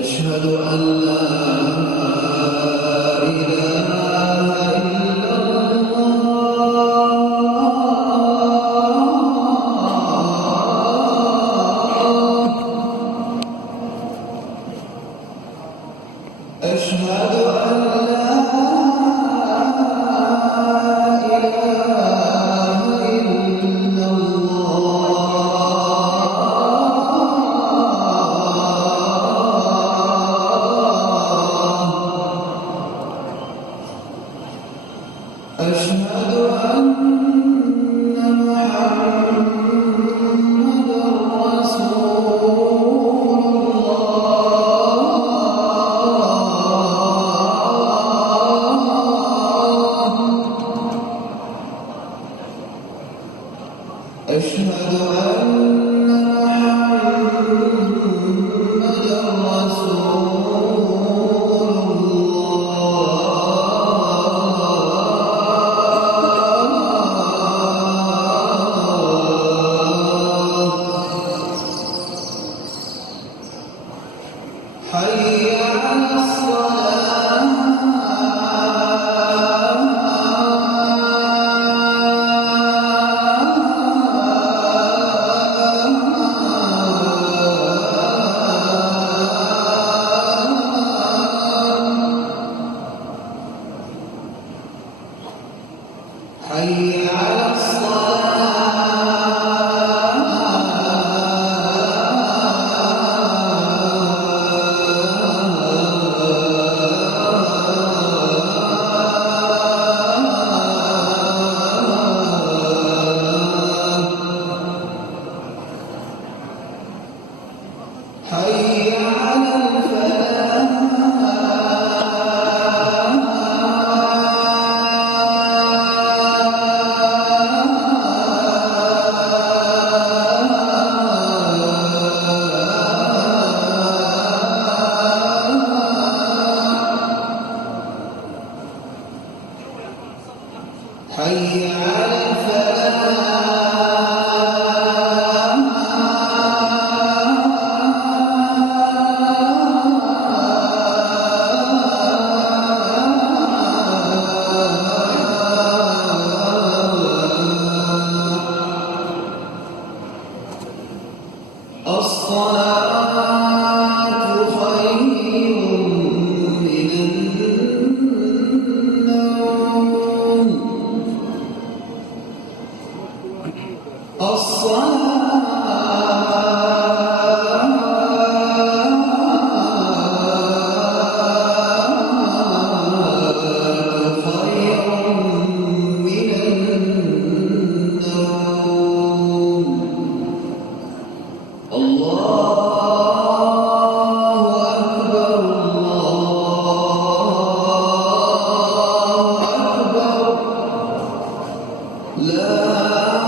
أشهد أن لا إله إلا الله. أشهد أن لا إله إلا الله. أشهد أن محمدًا رسول الله. أشهد أن محمدًا رسول حي على الصلاة. حي على حي على الفلاح. حي على الصلاة خير من النوم. الصلاة خير من النوم. الله أكبر الله أكبر. لا